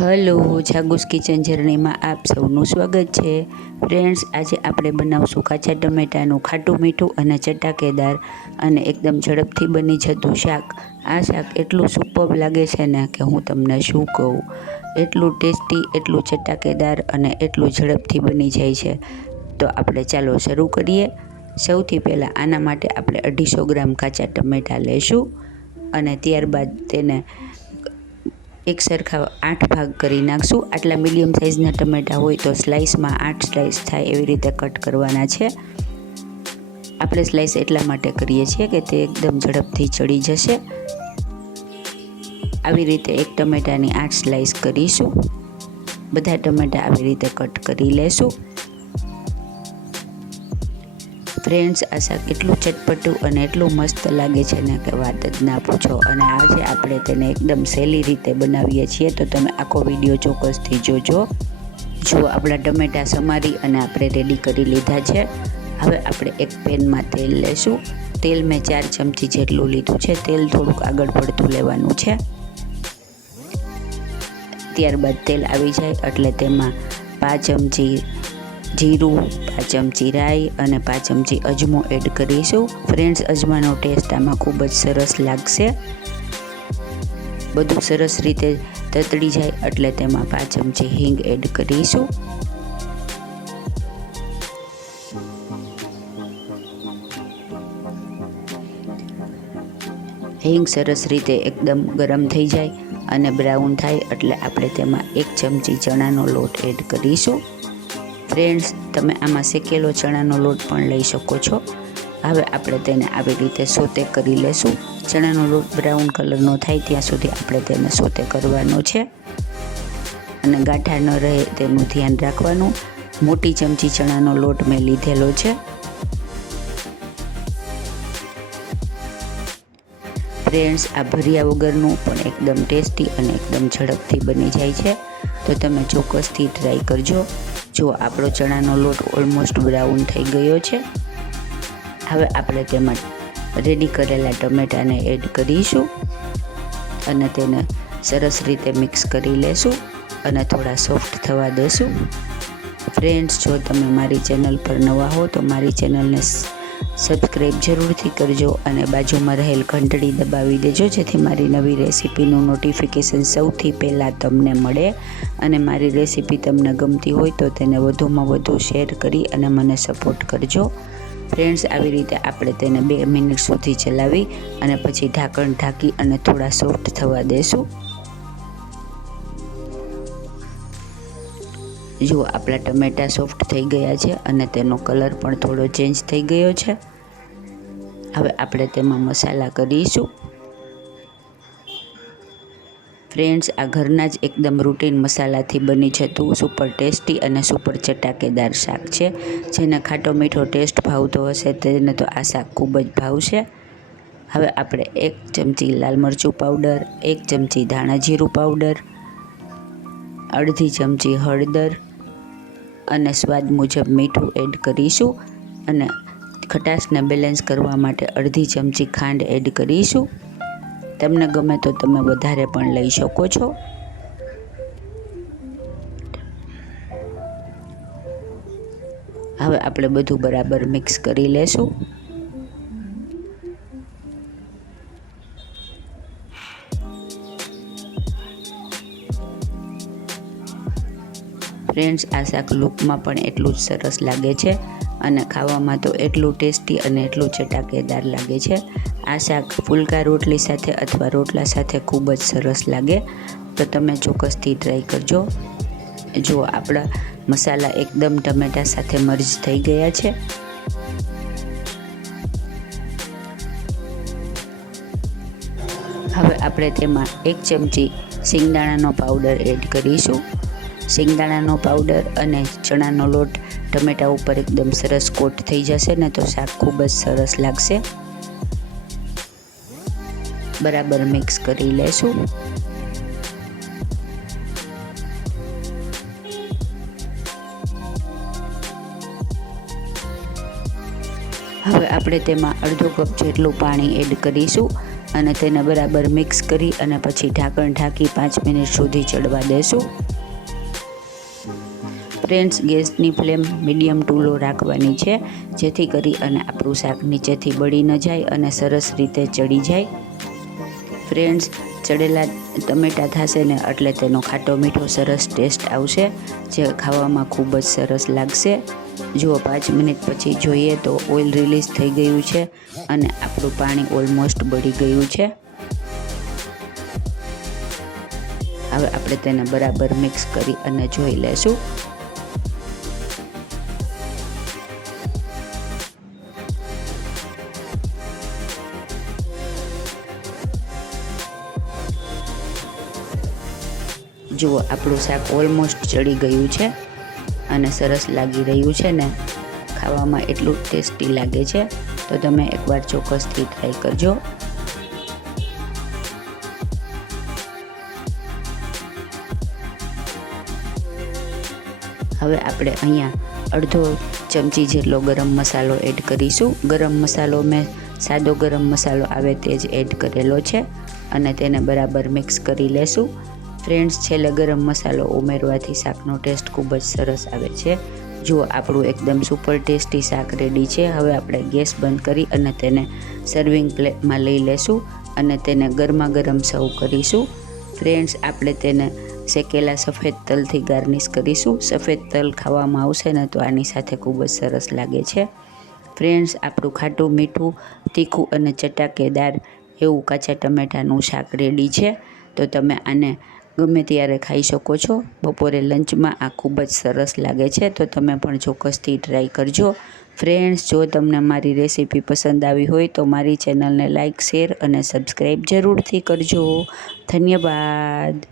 Hello, જાગુસ kitchen જર્નીમાં આપ સૌનું સ્વાગત છે. ફ્રેન્ડ્સ, આજે આપણે બનાવશું કાચા ટમેટાનું ખાટું મીઠું અને ચટાકેદાર અને એકદમ ઝડપથી બની જતું શાક. આ શાક એટલું સુપર્બ લાગે છે ને કે હું તમને શું કહું? એટલું ટેસ્ટી, એટલું ચટાકેદાર અને એટલું ઝડપથી બની જાય છે. તો આપણે ચાલો શરૂ કરીએ. સૌથી પહેલાં આના માટે આપણે અઢીસો ગ્રામ કાચા ટમેટાં લઈશું અને ત્યારબાદ તેને એક સરખા આઠ ભાગ કરી નાખશું. આટલા મીડિયમ સાઇઝના ટમેટા હોય તો સ્લાઇસમાં આઠ સ્લાઇસ થાય એવી રીતે કટ કરવાના છે. આપણે સ્લાઇસ એટલા માટે કરીએ છીએ કે તે એકદમ ઝડપથી ચડી જશે. આવી રીતે એક ટમેટાની આઠ સ્લાઇસ કરીશું. બધા ટમેટા આવી રીતે કટ કરી લેશું. ફ્રેન્ડ્સ આ શાક એટલું ચટપટું અને એટલું મસ્ત લાગે છે ને કે વાત જ ના પૂછો. અને આજે આપણે તેને એકદમ સહેલી રીતે બનાવીએ છીએ, તો તમે આખો વીડિયો ચોક્કસથી જોજો. જો આપણા ટમેટાં સમારી અને આપણે રેડી કરી લીધા છે, હવે આપણે એક પેનમાં તેલ લેશું. તેલ મેં ચાર ચમચી જેટલું લીધું છે, તેલ થોડુંક આગળ પડતું લેવાનું છે. ત્યારબાદ તેલ આવી જાય, એટલે તેમાં પાંચ ચમચી જીરું પાંચ ચમચી રાઈ અને પાંચ ચમચી અજમો એડ કરીશું. ફ્રેન્ડ્સ અજમાનો ટેસ્ટ આમાં ખૂબ જ સરસ લાગશે. બધું સરસ રીતે તતડી જાય એટલે તેમાં પાંચ ચમચી હિંગ એડ કરીશું. હિંગ સરસ રીતે એકદમ ગરમ થઈ જાય અને બ્રાઉન થાય એટલે આપણે તેમાં એક ચમચી ચણાનો લોટ એડ કરીશું. ફ્રેન્ડ્સ તમે આમાં શેકેલો ચણાનો લોટ પણ લઈ શકો છો. હવે આપણે તેને આવી રીતે સોતે કરી લેશું. ચણાનો લોટ બ્રાઉન કલરનો થાય ત્યાં સુધી આપણે તેને સોતે કરવાનો છે. અને ગાંઠા ન રહે તેનું ધ્યાન રાખવાનું. મોટી ચમચી ચણાનો લોટ મેં લીધેલો છે. ફ્રેન્ડ્સ આ ભર્યા વગરનું પણ એકદમ ટેસ્ટી અને એકદમ ઝડપથી બની જાય છે. તો તમે ચોક્કસથી ટ્રાય કરજો. જો આપણો ચણાનો લોટ ઓલમોસ્ટ બ્રાઉન થઈ ગયો છે, હવે આપણે તેમાં રેડી કરેલા ટમેટાને એડ કરીશું અને તેને સરસ રીતે મિક્સ કરી લેશું અને થોડા સોફ્ટ થવા દેશું. ફ્રેન્ડ્સ જો તમે મારી ચેનલ પર નવા હો તો મારી ચેનલને સબસ્ક્રાઈબ જરૂરથી કરજો અને બાજુમાં રહેલ ઘંટડી દબાવી દેજો, જેથી મારી નવી રેસીપીનું નોટિફિકેશન સૌથી પહેલાં તમને મળે અને મારી રેસીપી તમને ગમતી હોય તો તેને વધુમાં વધુ શેર કરી અને મને સપોર્ટ કરજો. ફ્રેન્ડ્સ, આવી રીતે આપણે તેને બે મિનિટ સુધી ચલાવી અને પછી ઢાંકણ ઢાંકી અને થોડા સોફ્ટ થવા દેશું. જુઓ આપણા ટમેટા સોફ્ટ થઈ ગયા છે અને તેનો કલર પણ થોડો ચેન્જ થઈ ગયો છે, હવે આપણે તેમાં મસાલા કરીશું. ફ્રેન્ડ્સ, આ ઘરના જ એકદમ રૂટીન મસાલાથી બની જતું સુપર ટેસ્ટી અને સુપર ચટાકેદાર શાક છે. જેને ખાટો મીઠો ટેસ્ટ ભાવતો હશે તેને તો આ શાક ખૂબ જ ભાવશે. હવે આપણે એક ચમચી લાલ મરચું પાવડર, એક ચમચી ધાણા જીરું પાવડર, અડધી ચમચી હળદર અને સ્વાદ મુજબ મીઠું એડ કરીશું અને ખટાશને બેલેન્સ કરવા માટે અડધી ચમચી ખાંડ એડ કરીશું. તમને ગમે તો તમે વધારે પણ લઈ શકો છો. હવે આપણે બધું બરાબર મિક્સ કરી લેશું. ફ્રેન્ડ્સ, આ શાક લૂકમાં પણ એટલું જ સરસ લાગે છે અને ખાવામાં તો એટલું ટેસ્ટી અને એટલું ચટાકેદાર લાગે છે. આ શાક ફુલકા રોટલી સાથે અથવા રોટલા સાથે ખૂબ જ સરસ લાગે. તો તમે ચોક્કસથી ટ્રાય કરજો. જો આપણા મસાલા એકદમ ટમેટા સાથે મર્જ થઈ ગયા છે. હવે આપણે તેમાં એક ચમચી સિંગદાણાનો પાવડર એડ કરીશું. સિંગદાણાનો પાવડર અને ચણાનો લોટ ટમેટા ઉપર એકદમ સરસ કોટ થઈ જશે ને તો શાક ખૂબ જ સરસ લાગશે. બરાબર મિક્સ કરી લેશું. હવે આપણે તેમાં અડધો કપ જેટલું પાણી એડ કરીશું અને તેને બરાબર મિક્સ કરી અને પછી ઢાંકણ ઢાંકી પાંચ મિનિટ સુધી ચડવા દેશું. ફ્રેન્ડ્સ ગેસની ફ્લેમ મીડિયમ ટુ લો રાખવાની છે, જેથી કરી અને આપણું શાક નીચેથી બળી ન જાય અને સરસ રીતે ચડી જાય. ફ્રેન્ડ્સ ચડેલા ટમેટાં થશે ને એટલે તેનો ખાટો મીઠો સરસ ટેસ્ટ આવશે, જે ખાવામાં ખૂબ જ સરસ લાગશે. જુઓ, પાંચ મિનિટ પછી જોઈએ તો ઓઇલ રિલીઝ થઈ ગયું છે અને આપણું પાણી ઓલમોસ્ટ બળી ગયું છે. હવે આપણે તેને બરાબર મિક્સ કરી અને જોઈ લેશું જુઓ, આપણું શાક ઓલમોસ્ટ ચડી ગયું છે અને સરસ લાગી રહ્યું છે ને. ખાવામાં એટલું ટેસ્ટી લાગે છે. તો તમે એકવાર ચોક્કસથી ટ્રાય કરજો. હવે આપણે અહીંયા અડધો ચમચી જેટલો ગરમ મસાલો એડ કરીશું. ગરમ મસાલો મેં સાદો ગરમ મસાલો આવે તે જ એડ કરેલો છે. અને તેને બરાબર મિક્સ કરી લેશું. ફ્રેન્ડ્સ છેલ્લે ગરમ મસાલો ઉમેરવાથી શાકનો ટેસ્ટ ખૂબ જ સરસ આવે છે. જુઓ આપણું એકદમ સુપર ટેસ્ટી શાક રેડી છે, હવે આપણે ગેસ બંધ કરી અને તેને સર્વિંગ પ્લેટમાં લઈ લેશું અને તેને ગરમા ગરમ સર્વ કરીશું. ફ્રેન્ડ્સ, આપણે તેને શેકેલા સફેદ તલથી ગાર્નિશ કરીશું. સફેદ તલ ખાવામાં આવશે ને તો આની સાથે ખૂબ જ સરસ લાગે છે. ફ્રેન્ડ્સ, આપણું ખાટું મીઠું, તીખું અને ચટાકેદાર એવું કાચા ટમેટાનું શાક રેડી છે. તો તમે આને ગમે ત્યારે ખાઈ શકો છો. બપોરે લંચમાં આ ખૂબ જ સરસ લાગે છે. તો તમે પણ ચોક્કસથી ટ્રાય કરજો. ફ્રેન્ડ્સ, જો તમને મારી રેસીપી પસંદ આવી હોય તો મારી ચેનલને લાઇક શેર અને સબસ્ક્રાઈબ જરૂરથી કરજો. ધન્યવાદ.